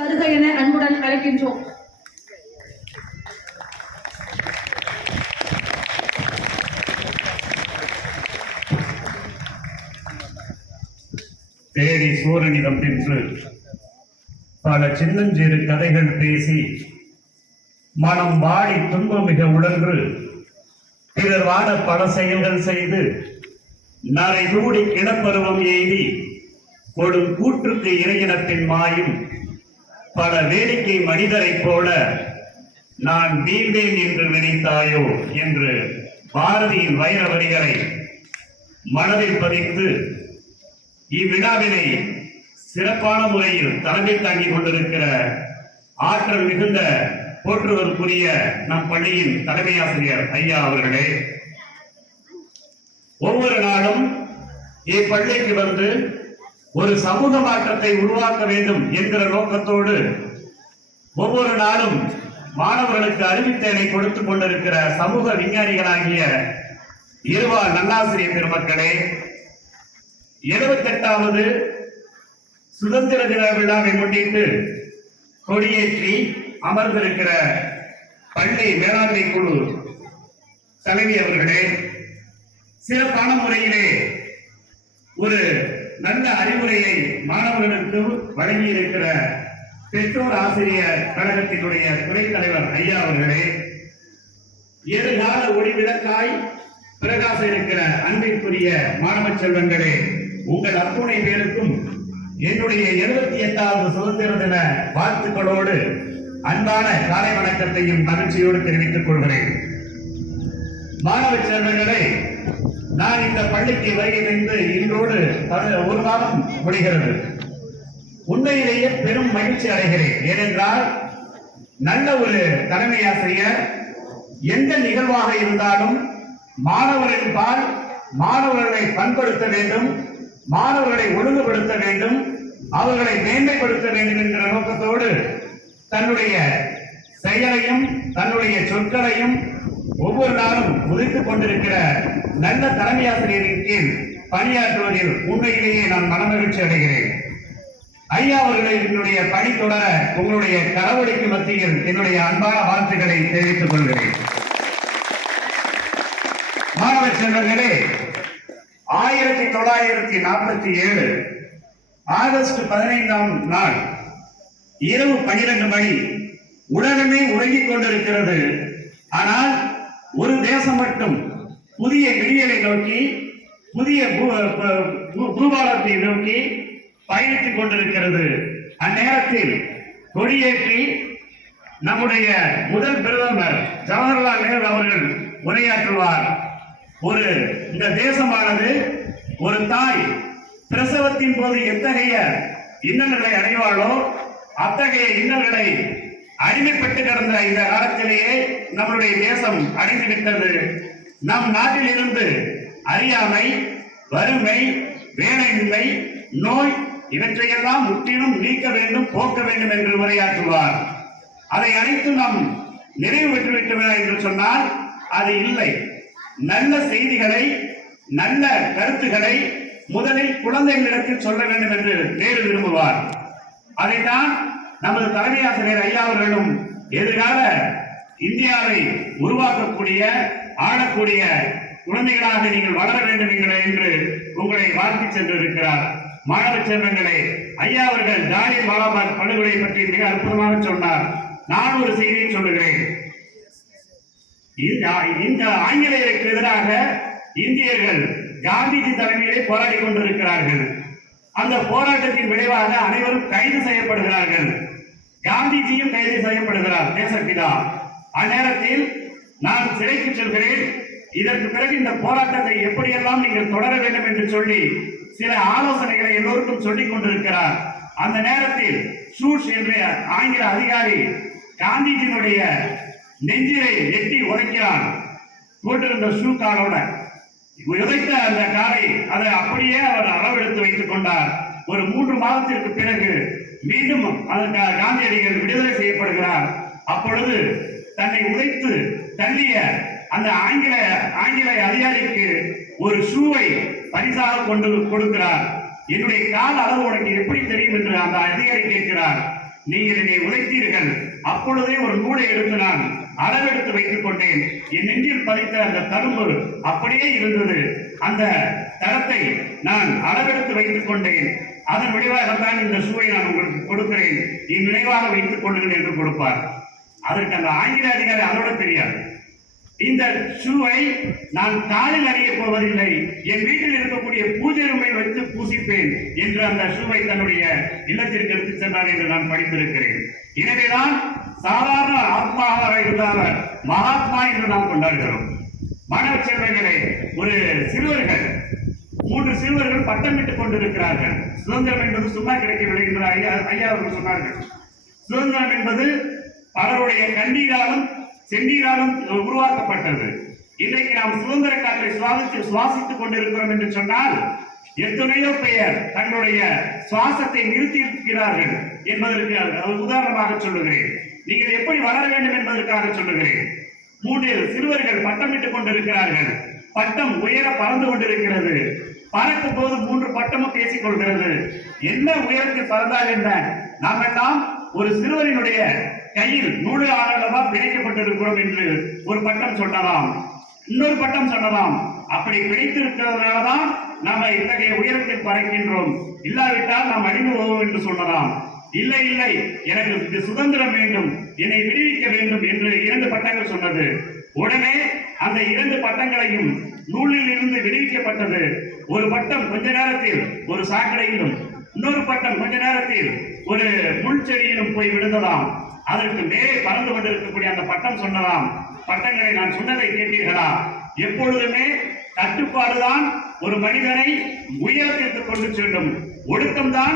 வருக என அன்புடன் அழைக்கின்றோம். தேடி சூரனிடம் சென்று பல சின்னஞ்சிறு கதைகள் பேசி மனம் வாடி துன்பம் மிக உழன்று பிறர் வாட பல செயல்கள் செய்து நரை கூடி கிடப்பருவம் எய்தி கொடும் கூற்றுக்கு இறையினத்தின் மாயும் பல வேடிக்கை மனிதரைப் போல நான் வீழ்வேன் என்று நினைத்தாயோ என்று பாரதியின் வைர வரிகளை மனதில் பதித்து இவ்விழாவினை சிறப்பான முறையில் தலைமை தாங்கிக் கொண்டிருக்கிற ஆற்றல் மிகுந்த போற்றுவதற்குரிய நம் பள்ளியின் தலைமை ஆசிரியர் ஐயா அவர்களே, ஒவ்வொரு நாளும் இப்பள்ளிக்கு வந்து ஒரு சமூக மாற்றத்தை உருவாக்க வேண்டும் என்கிற நோக்கத்தோடு ஒவ்வொரு நாளும் மாணவர்களுக்கு அறிவித்தலை கொடுத்துக் கொண்டிருக்கிற சமூக விஞ்ஞானிகளாகிய இருவாள் நல்லாசிரியர் பெருமக்களே, 78வது சுதந்திர தின விழாவை முன்னிட்டு கொடியேற்றி அமர்ந்திருக்கிற பள்ளி மேலாண்மை குழு தலைவி அவர்களே, சிறப்பான முறையிலே ஒரு நல்ல அறிவுரையை மாணவர்களுக்கு வழங்கியிருக்கிற பெற்றோர் ஆசிரியர் கழகத்தினுடைய துணைத் தலைவர் ஐயா அவர்களே, எதிர்கால ஒளிவிளக்காய் பிரகாச இருக்கிற அன்பிற்குரிய மாணவ செல்வங்களே, உங்கள் அத்துணை பேருக்கும் என்னுடைய 78வது சுதந்திர தின வாழ்த்துக்களோடு அன்பான காலை வணக்கத்தையும் மகிழ்ச்சியோடு தெரிவித்துக் கொள்கிறேன். மாணவ செல்வங்களே, நான் இந்த பள்ளிக்கு வருகிறது இன்றோடு ஒரு மாதம் முடிகிறது. உண்மையிலேயே பெரும் மகிழ்ச்சி அடைகிறேன். ஏனென்றால் நல்ல ஒரு தலைமை ஆசிரியர் எந்த நிகழ்வாக இருந்தாலும் மாணவர்களின் பால் மாணவர்களை பண்படுத்த வேண்டும், மாணவர்களை ஒழுங்குபடுத்த வேண்டும், அவர்களை மேன்மைப்படுத்த வேண்டும் என்கிற நோக்கத்தோடு தன்னுடைய செயலையும் தன்னுடைய சொற்களையும் ஒவ்வொரு நாளும் உதித்துக் கொண்டிருக்கிற நல்ல தலைமை ஆசிரியரின் கீழ் பணியாற்றுவதில் உண்மையிலேயே நான் மனமகிழ்ச்சி அடைகிறேன். ஐயா அவர்களை என்னுடைய பணி தொடர உங்களுடைய கரவொலிக்கு மத்தியில் என்னுடைய அன்பான வாழ்த்துக்களை தெரிவித்துக் கொள்கிறேன். மாணவ செல்வங்களே, 1947 ஆகஸ்ட் 15ஆம் நாள் இரவு 12 மணி உலகமே உறங்கிக் கொண்டிருக்கிறது. ஆனால் ஒரு தேசம் மட்டும் புதிய விடியலை நோக்கி புதிய பூபாலத்தை நோக்கி பயணித்துக் கொண்டிருக்கிறது. அந்நேரத்தில் கொடியேற்றி நம்முடைய முதல் பிரதமர் ஜவஹர்லால் நேரு அவர்கள் உரையாற்றுவார். இந்த தேசமானது ஒரு தாய் பிரசவத்தின் போது எத்தகைய இன்னல்களை அடைவாளோ அத்தகைய இன்னல்களை அடிமைப்பட்டு கிடந்த இந்த காலத்திலேயே நம்முடைய தேசம் அடைந்துவிட்டது. நம் நாட்டில் இருந்து அறியாமை, வறுமை, வேலையின்மை, நோய் இவற்றையெல்லாம் முற்றிலும் நீக்க வேண்டும், போக்க வேண்டும் என்று உரையாற்றுவார். அதை அனைத்தும் நாம் நிறைவு பெற்றுவிட்டோம் என்று சொன்னால் அது இல்லை. நல்ல செய்திகளை, நல்ல கருத்துக்களை முதலில் குழந்தைகளிடத்தில் சொல்ல வேண்டும் என்று நேரு விரும்புவார். அதைத்தான் நமது தலைமை ஆசிரியர் ஐயா அவர்களும் எதிர்கால இந்தியாவை உருவாக்கக்கூடிய ஆளக்கூடிய குழந்தைகளாக நீங்கள் வளர வேண்டும் என்று உங்களை வாழ்த்தி சென்றிருக்கிறார். மாணவ செல்வங்களே, ஐயா அவர்கள் ஜாலியன் வாலாபாக் படுகொலை பற்றி மிக அற்புதமாக சொன்னார். நான் ஒரு செய்தியை சொல்லுகிறேன். இந்த ஆங்கிலேயருக்கு எதிராக இந்தியர்கள் காந்திஜி தலைமையிலே போராடி கொண்டிருக்கிறார்கள். அந்த போராட்டத்தின் விளைவாக அனைவரும் கைது செய்யப்படுகிறார்கள். காந்திஜியும் கைது செய்யப்படுகிறார், தேசப்பிதா. அந்நேரத்தில் நான் சிறைக்கு செல்கிறேன். இதற்கு பிறகு இந்த போராட்டத்தை எப்படியெல்லாம் நீங்கள் தொடர வேண்டும் என்று சொல்லி சில ஆலோசனைகளை எல்லோருக்கும் சொல்லிக் கொண்டிருக்கிறார். அந்த நேரத்தில் ஷூஸ் என்ற ஆங்கில அதிகாரி காந்திஜியினுடைய நெஞ்சிலை எட்டி உதைக்கிறான். போட்டிருந்த ஷூ காலோட உதைத்த அந்த காலை அதை அப்படியே அவர் அளவெடுத்து வைத்துக் கொண்டார். ஒரு 3 மாதத்திற்கு பிறகு மீண்டும் காந்தியடிகள் விடுதலை செய்யப்படுகிறார். அப்பொழுது தன்னை உதைத்து தள்ளிய அந்த ஆங்கில அதிகாரிக்கு ஒரு ஷூவை பரிசாக கொண்டு கொடுக்கிறார். என்னுடைய கால அளவு உனக்கு எப்படி தெரியும் என்று அந்த அதிகாரி கேட்கிறார். நீங்கள் என்னை உதைத்தீர்கள். அப்பொழுதே ஒரு நூலை எடுத்து நான் அளவெடுத்து வைத்துக் கொண்டேன். என் நெஞ்சில் பதித்த அந்த தழும்பு அப்படியே இருந்தது. அந்த தரத்தை நான் அளவெடுத்து வைத்துக் கொண்டேன். அதன் விளைவாகத்தான் இந்த ஷூவை நான் உங்களுக்கு கொடுக்கிறேன். என் நினைவாக வைத்துக் கொள்ளுங்கள் என்று கொடுப்பார். அதற்கு அந்த ஆங்கில அதிகாரி அதோட தெரியாது. இந்த ஷூவை நான் காலில் அணிய போவதில்லை, என் வீட்டில் இருக்கக்கூடிய பூஜை ரூமில் வைத்து பூசிப்பேன் என்று அந்த ஷூவை தன்னுடைய இல்லத்திற்கு எடுத்துச் சென்றார் என்று நான் படித்திருக்கிறேன். எனவேதான் சாதாரண ஆத்மாவாக இருந்தால் மகாத்மா என்று நாம் கொண்டாடுகிறோம். மாணவ செல்வங்களே, ஒரு சிறுவர்கள் 3 சிறுவர்கள் பட்டமிட்டுக் கொண்டிருக்கிறார்கள். சுதந்திரம் என்பது சும்மா கிடைக்கவில்லை என்று ஐயா அவர்கள் சொன்னார்கள். சுதந்திரம் என்பது பலருடைய கண்ணீராலும் செந்நீராலும் உருவாக்கப்பட்டது. இன்றைக்கு நாம் சுதந்திர காற்றை சுவாசித்துக் கொண்டிருக்கிறோம் என்று சொன்னால் எத்தனையோ பெயர் தங்களுடைய சுவாசத்தை நிறுத்தி இருக்கிறார்கள் என்பதற்கு உதாரணமாக சொல்லுகிறேன். நீங்கள் எப்படி வளர வேண்டும் என்பதற்காக சொல்லுகிறேன். 3 சிறுவர்கள் பட்டமிட்டுக் கொண்டிருக்கிறார்கள். பட்டம் உயர பறந்து கொண்டிருக்கிறது. பறக்கும் போது 3 பட்டமும் பேசிக் கொள்கிறது. என்ன உயரத்தில் பறந்தால் என்ன, நாம் எல்லாம் ஒரு சிறுவரினுடைய கையில் நூலாளவா பிணைக்கப்பட்டிருக்கிறோம் என்று ஒரு பட்டம் சொல்லலாம். இன்னொரு பட்டம் சொல்லலாம். அப்படி பிணைத்திருக்கிறதுனாலதான் நாம் இத்தகைய உயரத்தில் பறக்கின்றோம். இல்லாவிட்டால் நாம் அழிந்து போவோம் என்று சொல்லலாம். இல்லை இல்லை, எனக்கு சுதந்திரம் வேண்டும், என்னை விடுவிக்க வேண்டும் என்று 2 பட்டங்கள் சொன்னது. உடனே அந்த 2 பட்டங்களையும் நூலில் இருந்து விடுவிக்கப்பட்டது. ஒரு பட்டம் கொஞ்ச நேரத்தில் ஒரு சாக்கடையிலும், இன்னொரு பட்டம் கொஞ்ச நேரத்தில் ஒரு முள் செடியிலும் போய் விழுந்ததாம். அதற்கு மேலே பறந்து கொண்டிருக்கக்கூடிய அந்த பட்டம் சொன்னதாம், பட்டங்களை நான் சொன்னதை கேட்டீர்களா? எப்பொழுதுமே கட்டுப்பாடுதான் ஒரு மனிதனை உயரத்திற்கு கொண்டு செல்லும். ஒழுக்கம்தான்